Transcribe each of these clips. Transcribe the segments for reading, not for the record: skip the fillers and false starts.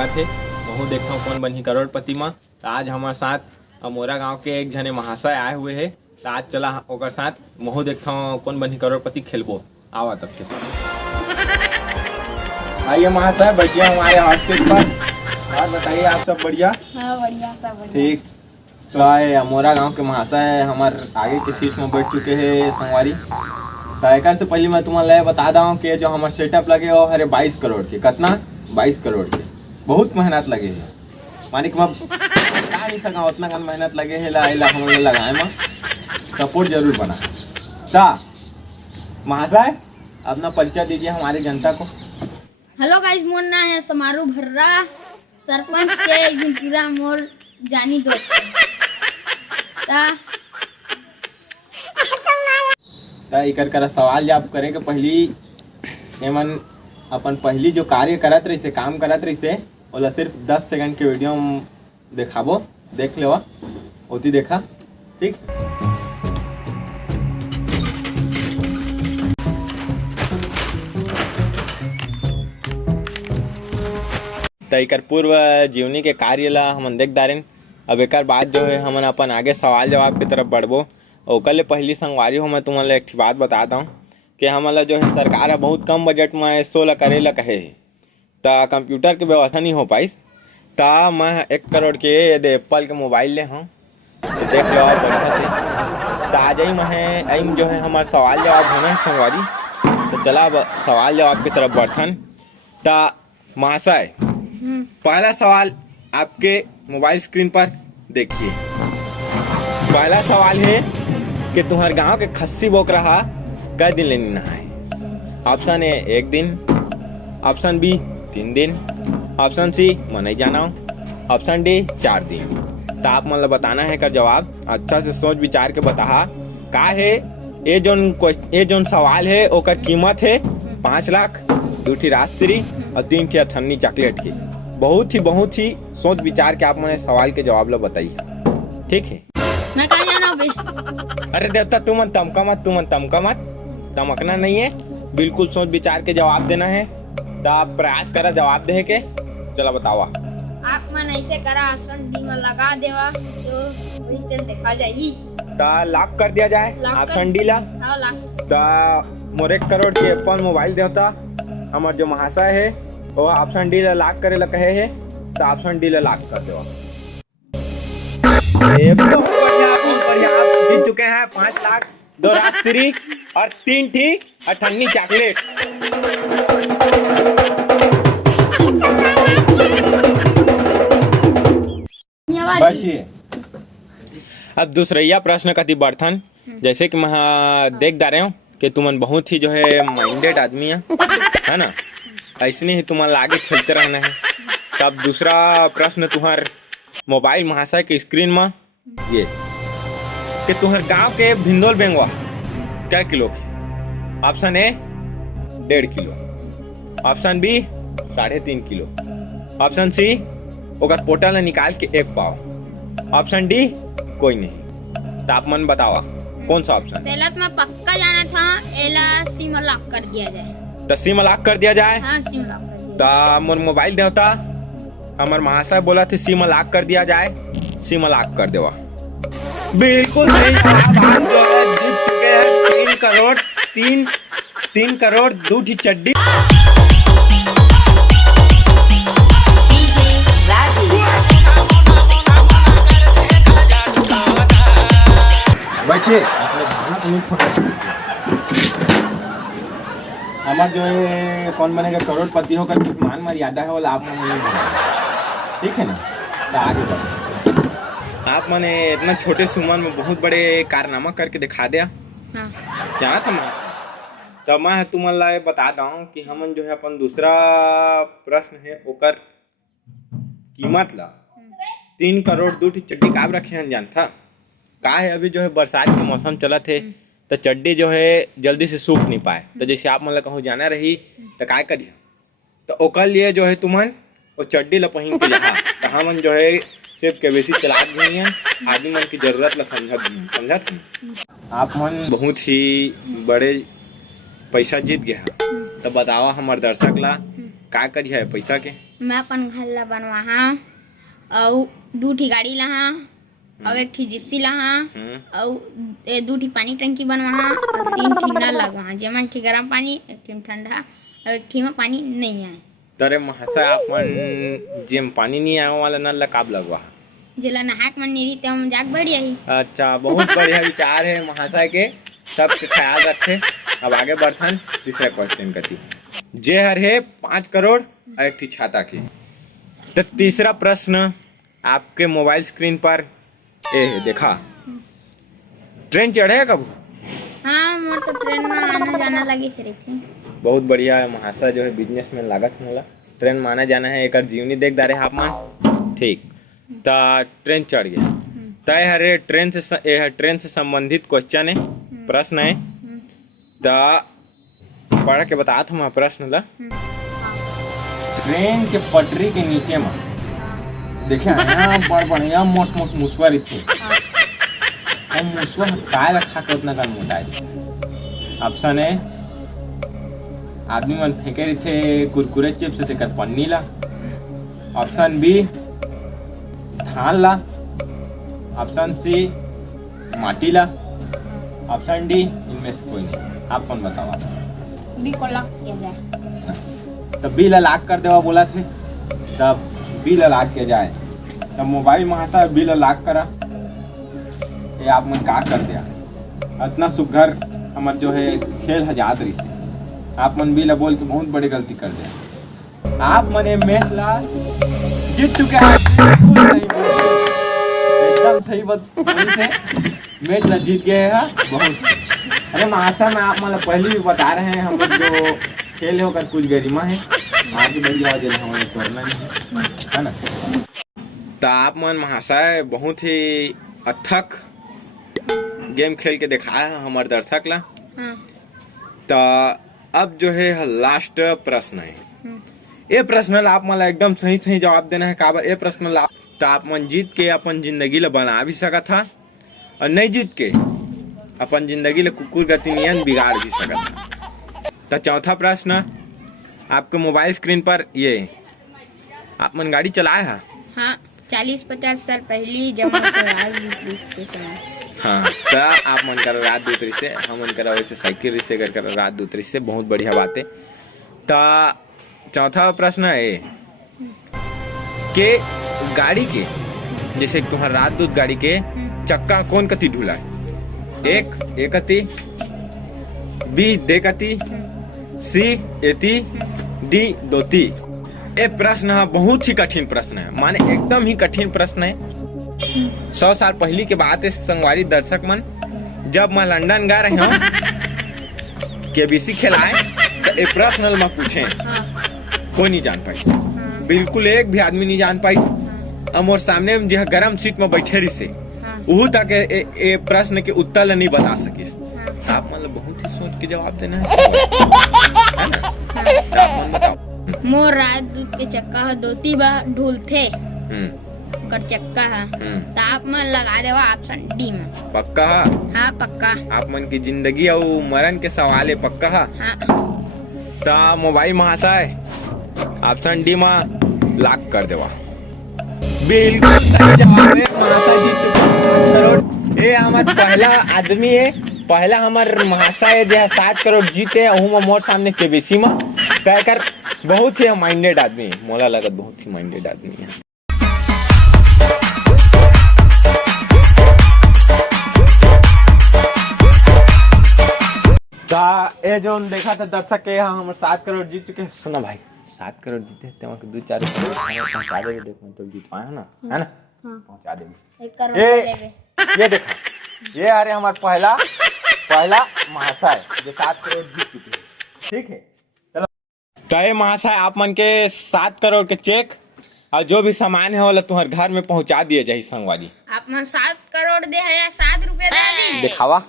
लागत है। महू देखता हूँ कौन बनी करोड़पति में। तो आज हमारे साथ मोरा गांव के एक जने महाशय आए हुए है। तो आज चला ओकर साथ महू देखता हूँ कौन बनी करोड़पति खेलबो। आवा तब के आइए महाशय, बैठिए हमारे हॉट सीट पर और बताइए आप सब बढ़िया? हाँ बढ़िया, सब बढ़िया। ठीक। तो आए मोरा गांव के महाशय हमारे आगे के सीट में बैठ चुके हैं संगवारी। तो एक से पहले मैं तुम्हें बता दूँ कि जो हमारे सेटअप लगे वो हरे 22 करोड़ के। कितना? 22 करोड़ के। बहुत मेहनत लगे है, मानी कि मैं बता नहीं सका उतना कम मेहनत लगे है। ला हम लगाए में सपोर्ट जरूर बना। ता महाशय अपना परिचय दीजिए हमारे जनता को। हेलो गाइस, मोर नाम है समारू भर्रा, सरपंच के पूरा मोर जानी दोस्त कर सवाल जवाब करे के पहली एमन अपन पहली जो कार्य करत रही से काम करत रही से ओला सिर्फ 10 सेकंड के वीडियो में दिखाबो, देख ले ओती देखा। ठीक। तो एकर पूर्व जीवनी के कार्य ला हम देख दारेन। अब एक बाद जो है हम अपन आगे सवाल जवाब की तरफ बढ़बो। ओकर ले पहली संगवारी हो मैं तुम्हारे एक बात बता दूँ कि हमारा जो है सरकार बहुत कम बजट में शो ला करे ला कहे है। तो कंप्यूटर के व्यवस्था नहीं हो पाई। तो मैं 1 करोड़ के एप्पल के मोबाइल ले हूँ, देख लो और बढ़िया से। तो आज ही मैं जो है हमारे सवाल जवाब होना है संगवारी। तो चला अब सवाल जवाब की तरफ बढ़थन। तो महाशय पहला सवाल आपके मोबाइल स्क्रीन पर देखिए। पहला सवाल है कि तुम्हारे गांव के खस्सी बोक रहा कै दिन लेने नहाए? ऑप्शन ए 1 दिन, ऑप्शन बी 3 दिन, ऑप्शन सी मैं नहीं जाना हूँ, ऑप्शन डी 4 दिन। तो आप मतलब बताना है कर जवाब अच्छा से सोच विचार के बता का है। ये जोन सवाल है ओकर कीमत है 5 लाख, 2 ठी राजश्री और 3 ठी अठन्नी चॉकलेट की। बहुत ही सोच विचार के आप मैंने सवाल के जवाब लो बताइए। ठीक है। मैं कहाँ जाना बे? अरे देवता तुम तमका मत, तमकना नहीं है। बिल्कुल सोच विचार के जवाब देना है। तो आप प्रयास करा जवाब दे के। चलो बताओ। आप मन ऐसे करा ऑप्शन डी में लगा देवा तो वही दिन देखा जाएगी। तो लॉक कर दिया जाए ऑप्शन डी ला। हाँ लॉक। तो मोर 1 करोड़ के एप्पल मोबाइल देवता हमारे जो महाशय है वो ऑप्शन डी ला लॉक करे ला कहे है। तो ऑप्शन डी ला लॉक कर दो। जीत चुके हैं 5 लाख, 2 राजश्री और 3 ठी अठन्नी चॉकलेट। बैठिए। अब दूसरा प्रश्न का बढ़थन। जैसे कि मैं देख दा रहे हूँ कि तुमन बहुत ही जो है माइंडेड आदमी है ना, ऐसे ही तुमन आगे खेलते रहना है। तब दूसरा प्रश्न तुम्हार मोबाइल महाशय के स्क्रीन में ये कि तुम्हारे गांव के भिंदोल बेंगवा क्या किलो के? ऑप्शन ए 1.5 किलो, ऑप्शन बी 3.5 किलो, ऑप्शन सी ओकर पोटल निकाल के 1 पाव, ऑप्शन डी कोई नहीं। तो आप मन बताओ कौन सा ऑप्शन? पहला तो मैं पक्का जाना था, एला सी में लॉक कर दिया जाए। तो सी में लॉक कर दिया जाए। हाँ सी में लॉक कर दिया। तो मोर मोबाइल देवता हमारे महाशय बोला थे सी में लॉक कर दिया जाए। सी में लॉक कर देवा। बिल्कुल सही जवाब। आप जो है जीत चुके हैं 3 करोड़ 2 ठी चड्डी। बैठिए। हमारे जो है कौन बनेगा करोड़पति होकर मान मर्यादा है वो आप मैंने, ठीक है ना। तो आगे बढ़ो। आप मैंने इतना छोटे उम्र में बहुत बड़े कारनामा करके दिखा दिया। हाँ। क्या था महाशय? तो मैं तुम्हारे बता दूं कि हमन जो है अपन दूसरा प्रश्न है ओकर कीमत ला 3 करोड़ 2 ठी चड्डी काब रखे हैं जानता का है? अभी जो है बरसात के मौसम चला थे तो चड्डी जो है जल्दी से सूख नहीं पाए। तो जैसे आप मतलब कहूँ जाना रही तो काय करिए? तो ओकर लिए जो है तुमन वो चड्डी ला पहन के जहाँ तो हमन जो है सिर्फ के बेसी चलाक भी हैं, आदमी मन की जरूरत ला समझत। आप मन बहुत ही बड़े पैसा जीत गया। तो बताओ हमारे दर्शक ला का करिए पैसा के? मैं अपन घर ला बनवाहा और 2 ठी गाड़ी लहा और 1 ठी जिप्सी लहा और 2 ठी पानी टंकी बनवाहा और 3 ठी नल लगवाहा, जेमा 1 ठी गर्म पानी, 1 ठी ठंडा और 1 ठी में पानी नहीं आए। तरे महाशय आपन जेम पानी नहीं आवे वाला नल ला काब लगवा, जेला नहाक मन नहीं रही तेम जाग बढ़िया ही। अच्छा, बहुत बढ़िया विचार है महाशय के, सबके ख्याल रखे। अब आगे बढ़थन तीसरा क्वेश्चन कती, जे हर है 5 करोड़ और 1 ठी छाता की। तो तीसरा प्रश्न आपके मोबाइल स्क्रीन पर देखा, ट्रेन चढ़े कब? हाँ, मोर तो ट्रेन में आना जाना लगी से रही थी। बहुत बढ़िया है महाशय, जो है बिजनेस में लागत मोला ट्रेन में आना जाना है, एक जीवनी देख दारे आप मान। ठीक, तो ट्रेन चढ़ गया, तय हरे ट्रेन से संबंधित क्वेश्चन है, प्रश्न है। तो पढ़ के बता था मैं प्रश्न ला। ट्रेन के पटरी के नीचे में देखिए यहाँ बड़ बढ़िया मोट मोट मुसवा रहते, और मुसवा काय रखा के उतना कर मोटाई। ऑप्शन है आदमी मन फेंके रहते कुरकुरे चिप्स तेकर पन्नी ला। ऑप्शन बी धान ला। ऑप्शन सी माटी ला। ऑप्शन डी इनमें से कोई नहीं, आप कौन बताओ? बी को लॉक किया जाए। तब बी ला लॉक कर देवा बोला थे, तब बी ला लॉक किया जाए। तब मोबाइल महाशय बी ला लॉक करा, ये आप मन का कर दिया। इतना सुघर हमार जो है खेल हजार रही से, आप मन बी ला बोल के बहुत बड़ी गलती कर दिया। आप मन ये मैच ला जीत चुके हैं, एकदम सही बात से मैच ला जीत गए हैं बहुत। अरे महाशय मैं आप मतलब पहले भी बता रहे हैं, हम लोग जो खेल होकर कुछ गरिमा है, आगे बढ़ जाओ जल्दी, हमारे करना नहीं है ना। तो आप मन महाशय बहुत ही अथक गेम खेल के दिखाया है हमारे दर्शक ला। तो अब जो है लास्ट प्रश्न है, ये प्रश्न ला आप मतलब एकदम सही सही जवाब देना है। काबर ये प्रश्न ला तो आप मन जीत के अपन जिंदगी ला बना भी सकत था, और नहीं जीत के अपन जिंदगी ला कुकुर गति नियन बिगाड़ भी सकत था। तो चौथा प्रश्न आपके मोबाइल स्क्रीन पर ये, आप मन गाड़ी चलाए है? हाँ, 40-50 साल पहले जब मैं स्वराज के समय। हाँ, तो आप मन कर रात दूतरी से, हम मन करा वैसे साइकिल से कर रात दूतरी से, बहुत बढ़िया बात है। तो चौथा प्रश्न है कि गाड़ी के जैसे तुम्हारा रात दूत गाड़ी के चक्का कौन कति ढुला है? एक कति, बी दे कति, सी एती, डी दोती। ये प्रश्न है बहुत ही कठिन प्रश्न है, माने एकदम ही कठिन प्रश्न है। 100 साल पहले के बात है संगवारी दर्शक मन, जब मैं लंदन गए रहे हूँ केबीसी खिलाए, तो ये प्रश्न में पूछे कोई नहीं जान पाई, बिल्कुल एक भी आदमी नहीं जान पाई। और मोर सामने में जो गरम सीट में बैठे रही से वह तक ये प्रश्न के उत्तर नहीं बता सकिस। आप मतलब बहुत ही सोच के जवाब देना है ना? मोर रात दूध के चक्का है दोती बा ढूलथे कर चक्का है, तो आप मन लगा देवा ऑप्शन डी में। पक्का? हाँ पक्का। आप मन की जिंदगी और मरण के सवाल है, पक्का है? हाँ। तो मोबाइल महाशय ऑप्शन डी में लॉक कर देवा। बिल्कुल सही जवाब है महाशय, जीत चुके। ये हमारा पहला आदमी है, पहला हमारे महाशय जो है 7 करोड़ जीते, वह मोर सामने केबीसी में तय कर। बहुत ही माइंडेड आदमी है, मोला लगत बहुत ही माइंडेड आदमी है। ये जो देखा था दर्शक के यहाँ हम 7 करोड़ जीत चुके हैं। सुना भाई, 7 करोड़ जीते तो 2-4 करोड़ पहुंचा देंगे, देखो तो जीत पाए है ना, है ना? पहुंचा देंगे। 1 करोड़ ये देखा, ये आ रहे हमारा पहला महाशय जो 7 करोड़ जीत चुके हैं। ठीक है, चलो। तो ये महाशय आप मन के 7 करोड़ के चेक और जो भी सामान है वो तुम्हारे घर में पहुंचा दिए जाए संगवारी। आप मन 7 करोड़ दे है या 7 रुपए दे? दिखावा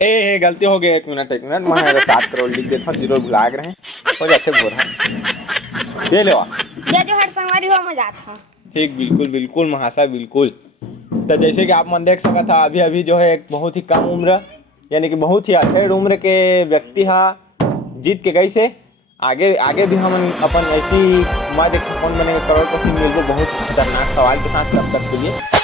ए गलती हो गई, 1 मिनट मैं 7 करोड़ लिख देता हूँ, 0 भुला रहे हो जाते बोरा ये ले जो हर संगवारी हो मजा था। ठीक, बिल्कुल महाशय बिल्कुल। तो जैसे कि आप मन देख सका था अभी जो है एक बहुत ही कम उम्र यानी कि बहुत ही अधेड़ उम्र के व्यक्ति हा जीत के गई से आगे आगे भी हम अपन ऐसी मत देखा कौन बनेगा करोड़पति मिलबो बहुत खतरनाक सवाल के साथ। तब तक के लिए